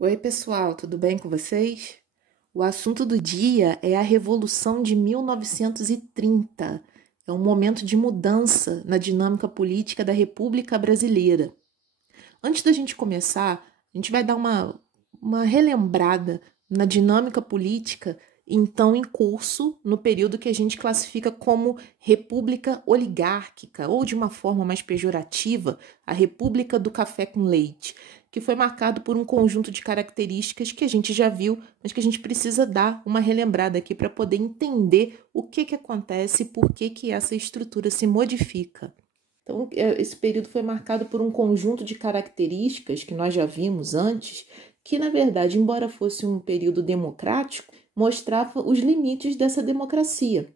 Oi, pessoal, tudo bem com vocês? O assunto do dia é a Revolução de 1930. É um momento de mudança na dinâmica política da República Brasileira. Antes da gente começar, a gente vai dar uma relembrada na dinâmica política então em curso no período que a gente classifica como República Oligárquica, ou de uma forma mais pejorativa, a República do Café com Leite, que foi marcado por um conjunto de características que a gente já viu, mas que a gente precisa dar uma relembrada aqui para poder entender o que acontece e por que essa estrutura se modifica. Então, esse período foi marcado por um conjunto de características que nós já vimos antes, que, na verdade, embora fosse um período democrático, mostrava os limites dessa democracia.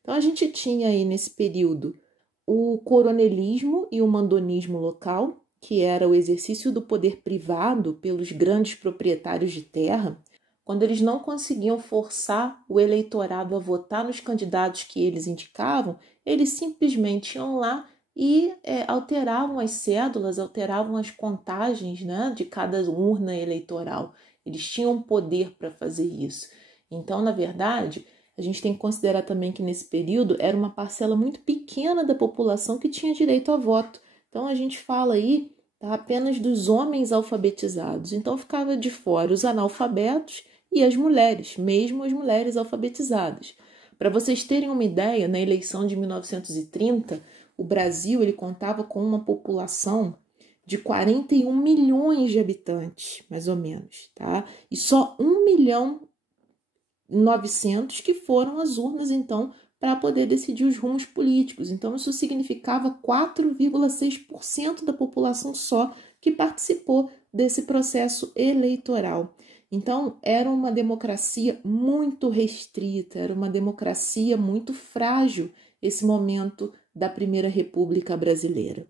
Então, a gente tinha aí nesse período o coronelismo e o mandonismo local, que era o exercício do poder privado pelos grandes proprietários de terra, quando eles não conseguiam forçar o eleitorado a votar nos candidatos que eles indicavam, eles simplesmente iam lá e alteravam as cédulas, alteravam as contagens, né, de cada urna eleitoral. Eles tinham poder para fazer isso. Então, na verdade, a gente tem que considerar também que nesse período era uma parcela muito pequena da população que tinha direito a voto. Então, a gente fala aí apenas dos homens alfabetizados. Então, ficava de fora os analfabetos e as mulheres, mesmo as mulheres alfabetizadas. Para vocês terem uma ideia, na eleição de 1930, o Brasil ele contava com uma população de 41 milhões de habitantes, mais ou menos, tá? E só 1.900.000 que foram às urnas, então, para poder decidir os rumos políticos. Então, isso significava 4,6% da população só que participou desse processo eleitoral. Então, era uma democracia muito restrita, era uma democracia muito frágil esse momento da Primeira República Brasileira.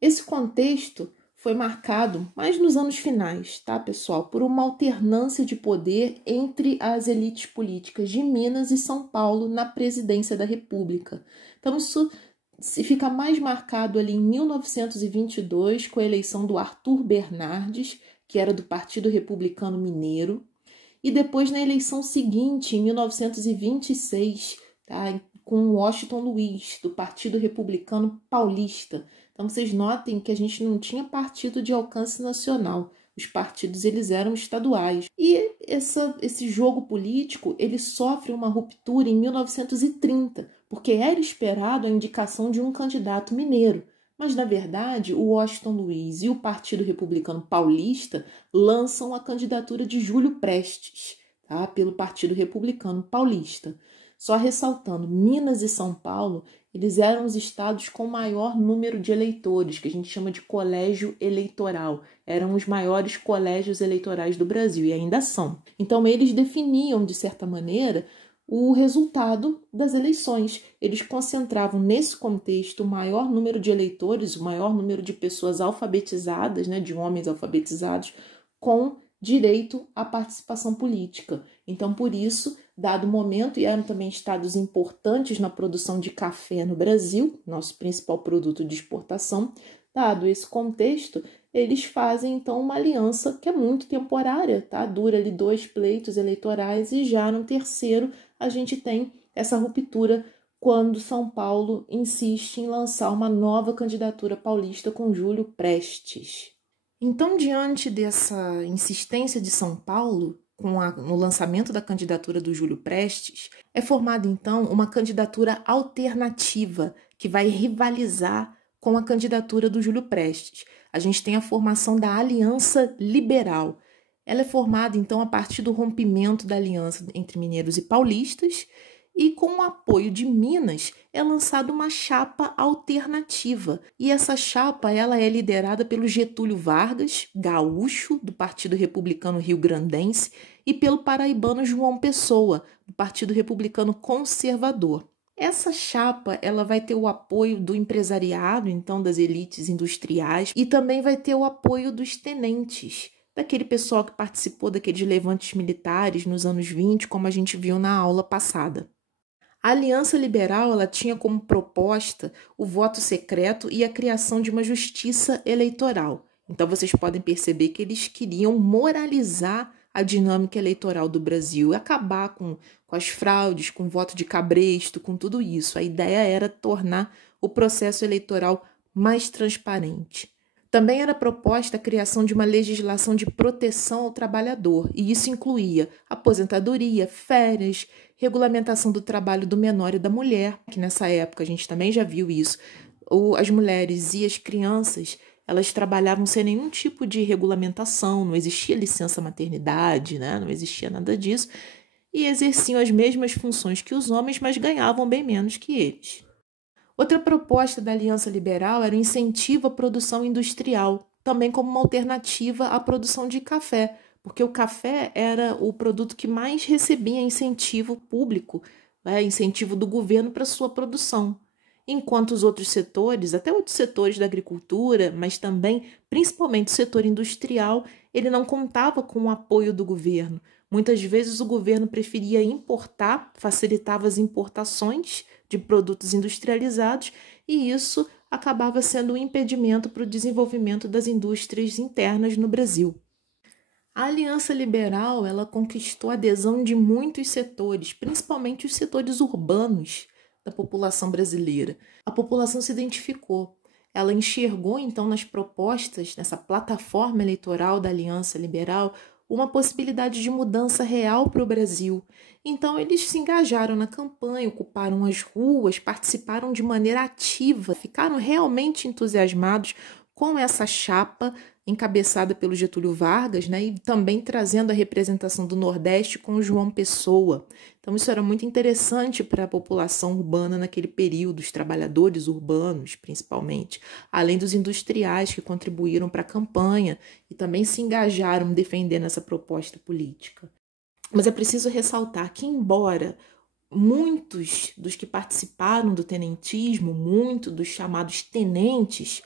Esse contexto foi marcado mais nos anos finais, tá, pessoal, por uma alternância de poder entre as elites políticas de Minas e São Paulo na presidência da República. Então, isso fica mais marcado ali em 1922, com a eleição do Arthur Bernardes, que era do Partido Republicano Mineiro, e depois na eleição seguinte, em 1926, tá, com Washington Luiz, do Partido Republicano Paulista. Então, vocês notem que a gente não tinha partido de alcance nacional. Os partidos eles eram estaduais. E esse jogo político ele sofre uma ruptura em 1930, porque era esperado a indicação de um candidato mineiro. Mas, na verdade, o Washington Luiz e o Partido Republicano Paulista lançam a candidatura de Júlio Prestes, tá, pelo Partido Republicano Paulista. Só ressaltando, Minas e São Paulo, eles eram os estados com maior número de eleitores, que a gente chama de colégio eleitoral. Eram os maiores colégios eleitorais do Brasil, e ainda são. Então, eles definiam, de certa maneira, o resultado das eleições. Eles concentravam, nesse contexto, o maior número de eleitores, o maior número de pessoas alfabetizadas, né, de homens alfabetizados, com direito à participação política. Então, por isso, dado o momento, e eram também estados importantes na produção de café no Brasil, nosso principal produto de exportação, dado esse contexto, eles fazem, então, uma aliança que é muito temporária, tá? Dura ali 2 pleitos eleitorais e já no terceiro a gente tem essa ruptura quando São Paulo insiste em lançar uma nova candidatura paulista com Júlio Prestes. Então, diante dessa insistência de São Paulo, no lançamento da candidatura do Júlio Prestes, é formada, então, uma candidatura alternativa que vai rivalizar com a candidatura do Júlio Prestes. A gente tem a formação da Aliança Liberal. Ela é formada, então, a partir do rompimento da aliança entre mineiros e paulistas, e com o apoio de Minas é lançada uma chapa alternativa. E essa chapa ela é liderada pelo Getúlio Vargas, gaúcho, do Partido Republicano Rio-Grandense, e pelo paraibano João Pessoa, do Partido Republicano Conservador. Essa chapa ela vai ter o apoio do empresariado, então das elites industriais, e também vai ter o apoio dos tenentes, daquele pessoal que participou daqueles levantes militares nos anos 20, como a gente viu na aula passada. A Aliança Liberal ela tinha como proposta o voto secreto e a criação de uma justiça eleitoral. Então vocês podem perceber que eles queriam moralizar a dinâmica eleitoral do Brasil e acabar com as fraudes, com o voto de cabresto, com tudo isso. A ideia era tornar o processo eleitoral mais transparente. Também era proposta a criação de uma legislação de proteção ao trabalhador, e isso incluía aposentadoria, férias, regulamentação do trabalho do menor e da mulher, que nessa época a gente também já viu isso. As mulheres e as crianças, elas trabalhavam sem nenhum tipo de regulamentação, não existia licença maternidade, né? Não existia nada disso, e exerciam as mesmas funções que os homens, mas ganhavam bem menos que eles. Outra proposta da Aliança Liberal era o incentivo à produção industrial, também como uma alternativa à produção de café, porque o café era o produto que mais recebia incentivo público, incentivo do governo para sua produção. Enquanto os outros setores, até outros setores da agricultura, mas também, principalmente o setor industrial, ele não contava com o apoio do governo. Muitas vezes o governo preferia importar, facilitava as importações de produtos industrializados, e isso acabava sendo um impedimento para o desenvolvimento das indústrias internas no Brasil. A Aliança Liberal, ela conquistou a adesão de muitos setores, principalmente os setores urbanos da população brasileira. A população se identificou. Ela enxergou, então, nas propostas, nessa plataforma eleitoral da Aliança Liberal, uma possibilidade de mudança real para o Brasil. Então, eles se engajaram na campanha, ocuparam as ruas, participaram de maneira ativa, ficaram realmente entusiasmados com essa chapa encabeçada pelo Getúlio Vargas, né, e também trazendo a representação do Nordeste com o João Pessoa. Então, isso era muito interessante para a população urbana naquele período, os trabalhadores urbanos, principalmente, além dos industriais que contribuíram para a campanha e também se engajaram defendendo essa proposta política. Mas é preciso ressaltar que, embora muitos dos que participaram do tenentismo, muitos dos chamados tenentes,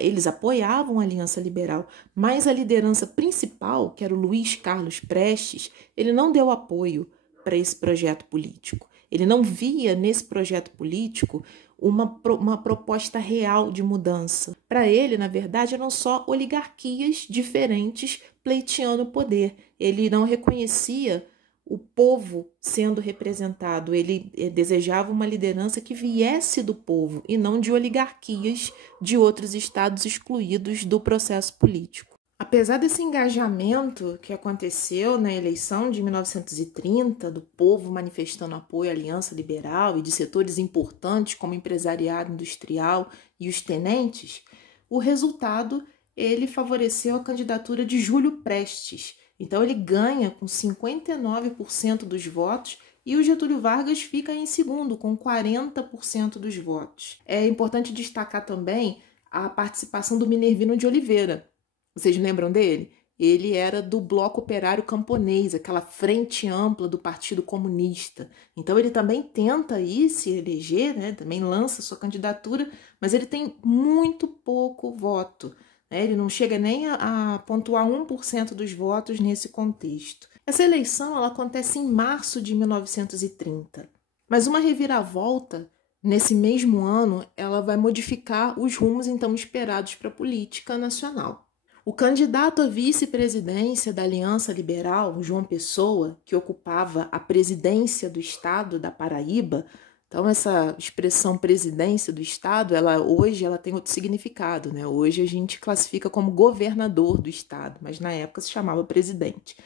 eles apoiavam a Aliança Liberal, mas a liderança principal, que era o Luiz Carlos Prestes, ele não deu apoio para esse projeto político. Ele não via nesse projeto político uma proposta real de mudança. Para ele, na verdade, eram só oligarquias diferentes pleiteando o poder. Ele não reconhecia o povo sendo representado, ele desejava uma liderança que viesse do povo e não de oligarquias de outros estados excluídos do processo político. Apesar desse engajamento que aconteceu na eleição de 1930, do povo manifestando apoio à Aliança Liberal e de setores importantes como o empresariado industrial e os tenentes, o resultado ele favoreceu a candidatura de Júlio Prestes. Então ele ganha com 59% dos votos e o Getúlio Vargas fica em segundo, com 40% dos votos. É importante destacar também a participação do Minervino de Oliveira. Vocês lembram dele? Ele era do Bloco Operário Camponês, aquela frente ampla do Partido Comunista. Então ele também tenta aí se eleger, né? Também lança sua candidatura, mas ele tem muito pouco voto. Ele não chega nem a pontuar 1% dos votos nesse contexto. Essa eleição ela acontece em março de 1930, mas uma reviravolta nesse mesmo ano ela vai modificar os rumos então esperados para a política nacional. O candidato à vice-presidência da Aliança Liberal, João Pessoa, que ocupava a presidência do estado da Paraíba. Então, essa expressão presidência do estado, hoje ela tem outro significado, né? Hoje a gente classifica como governador do estado, mas na época se chamava presidente.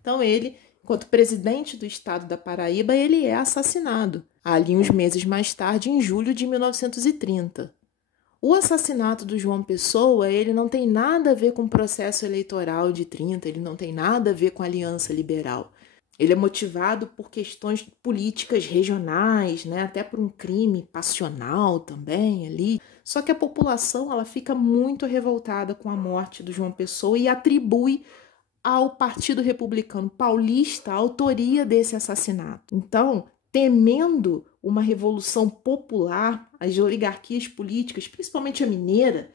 Então, ele, enquanto presidente do estado da Paraíba, ele é assassinado, ali uns meses mais tarde, em julho de 1930. O assassinato do João Pessoa, ele não tem nada a ver com o processo eleitoral de 30, ele não tem nada a ver com a Aliança Liberal. Ele é motivado por questões políticas regionais, né? Até por um crime passional também ali. Só que a população ela fica muito revoltada com a morte do João Pessoa e atribui ao Partido Republicano Paulista a autoria desse assassinato. Então, temendo uma revolução popular, as oligarquias políticas, principalmente a mineira,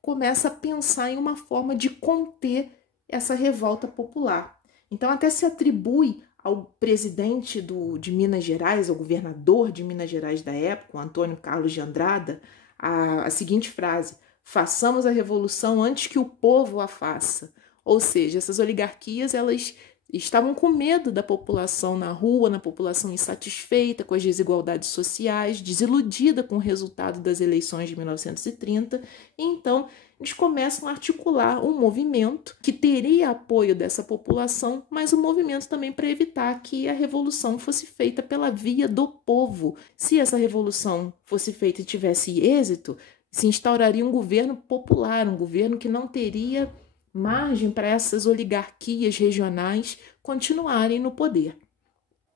começa a pensar em uma forma de conter essa revolta popular. Então, até se atribui ao presidente de Minas Gerais, ao governador de Minas Gerais da época, o Antônio Carlos de Andrada, a seguinte frase: façamos a revolução antes que o povo a faça. Ou seja, essas oligarquias, elas estavam com medo da população na rua, na população insatisfeita com as desigualdades sociais, desiludida com o resultado das eleições de 1930, e então eles começam a articular um movimento que teria apoio dessa população, mas um movimento também para evitar que a revolução fosse feita pela via do povo. Se essa revolução fosse feita e tivesse êxito, se instauraria um governo popular, um governo que não teria margem para essas oligarquias regionais continuarem no poder.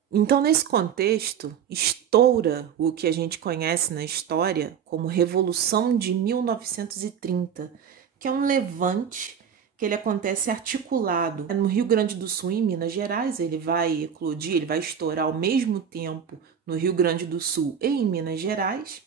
Então, nesse contexto, estoura o que a gente conhece na história como Revolução de 1930, que é um levante que ele acontece articulado no Rio Grande do Sul e em Minas Gerais. Ele vai eclodir, ele vai estourar ao mesmo tempo no Rio Grande do Sul e em Minas Gerais,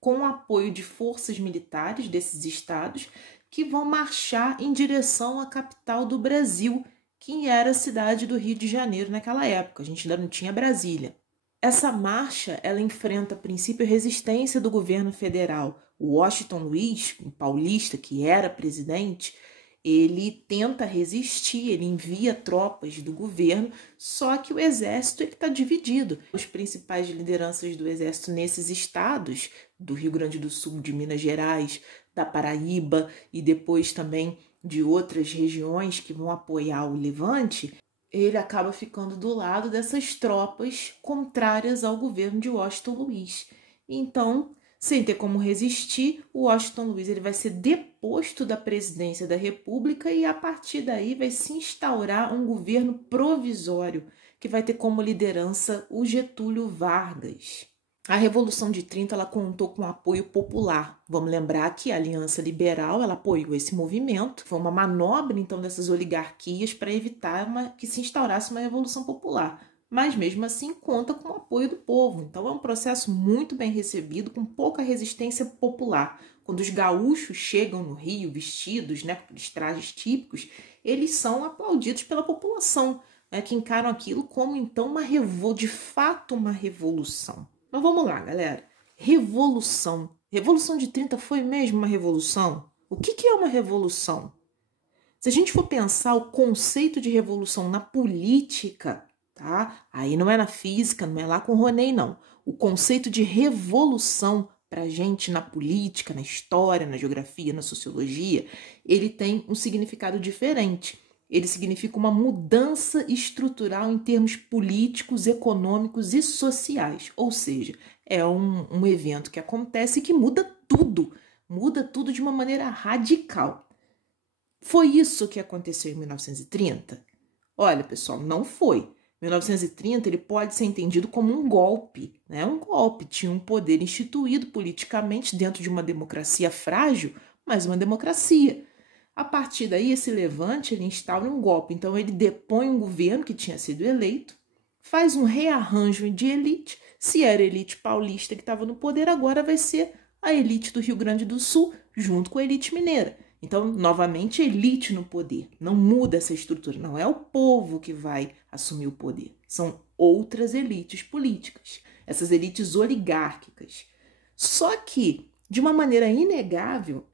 com o apoio de forças militares desses estados, que vão marchar em direção à capital do Brasil, que era a cidade do Rio de Janeiro naquela época. A gente ainda não tinha Brasília. Essa marcha, ela enfrenta a princípio a resistência do governo federal. O Washington Luiz, um paulista que era presidente, ele tenta resistir, ele envia tropas do governo, só que o exército está dividido. As principais lideranças do exército nesses estados, do Rio Grande do Sul, de Minas Gerais, da Paraíba e depois também de outras regiões que vão apoiar o levante, ele acaba ficando do lado dessas tropas contrárias ao governo de Washington Luiz. Então, sem ter como resistir, o Washington Luiz ele vai ser deposto da presidência da República e a partir daí vai se instaurar um governo provisório que vai ter como liderança o Getúlio Vargas. A Revolução de 30 ela contou com apoio popular. Vamos lembrar que a Aliança Liberal ela apoiou esse movimento. Foi uma manobra, então, dessas oligarquias para evitar que se instaurasse uma revolução popular. Mas, mesmo assim, conta com o apoio do povo. Então, é um processo muito bem recebido, com pouca resistência popular. Quando os gaúchos chegam no Rio vestidos, né, com os trajes típicos, eles são aplaudidos pela população, né, que encaram aquilo como, então, de fato uma revolução. Mas vamos lá, galera. Revolução. Revolução de 30 foi mesmo uma revolução? O que é uma revolução? Se a gente for pensar o conceito de revolução na política, tá? Aí não é na física, não é lá com o Rouanet, não. O conceito de revolução pra gente na política, na história, na geografia, na sociologia, ele tem um significado diferente. Ele significa uma mudança estrutural em termos políticos, econômicos e sociais. Ou seja, é um evento que acontece e que muda tudo de uma maneira radical. Foi isso que aconteceu em 1930? Olha, pessoal, não foi. 1930 ele pode ser entendido como um golpe, né? Um golpe, tinha um poder instituído politicamente dentro de uma democracia frágil, mas uma democracia. A partir daí, esse levante ele instaura um golpe. Então, ele depõe um governo que tinha sido eleito, faz um rearranjo de elite. Se era a elite paulista que estava no poder, agora vai ser a elite do Rio Grande do Sul, junto com a elite mineira. Então, novamente, a elite no poder. Não muda essa estrutura. Não é o povo que vai assumir o poder. São outras elites políticas. Essas elites oligárquicas. Só que, de uma maneira inegável,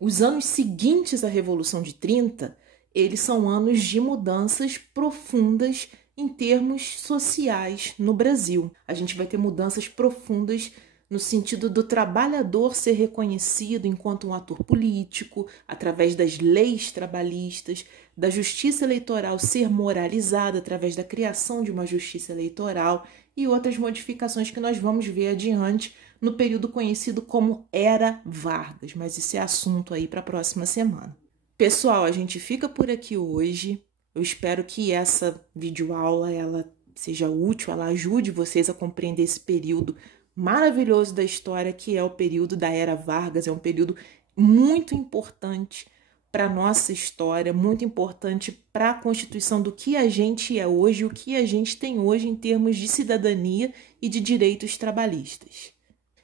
os anos seguintes à Revolução de 30, eles são anos de mudanças profundas em termos sociais no Brasil. A gente vai ter mudanças profundas no sentido do trabalhador ser reconhecido enquanto um ator político, através das leis trabalhistas, da justiça eleitoral ser moralizada através da criação de uma justiça eleitoral e outras modificações que nós vamos ver adiante no período conhecido como Era Vargas, mas isso é assunto aí para a próxima semana. Pessoal, a gente fica por aqui hoje. Eu espero que essa videoaula ela seja útil, ela ajude vocês a compreender esse período maravilhoso da história, que é o período da Era Vargas. É um período muito importante para a nossa história, muito importante para a constituição do que a gente é hoje, o que a gente tem hoje em termos de cidadania e de direitos trabalhistas.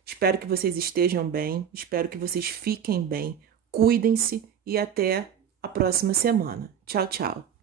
Espero que vocês estejam bem, espero que vocês fiquem bem, cuidem-se e até a próxima semana. Tchau, tchau.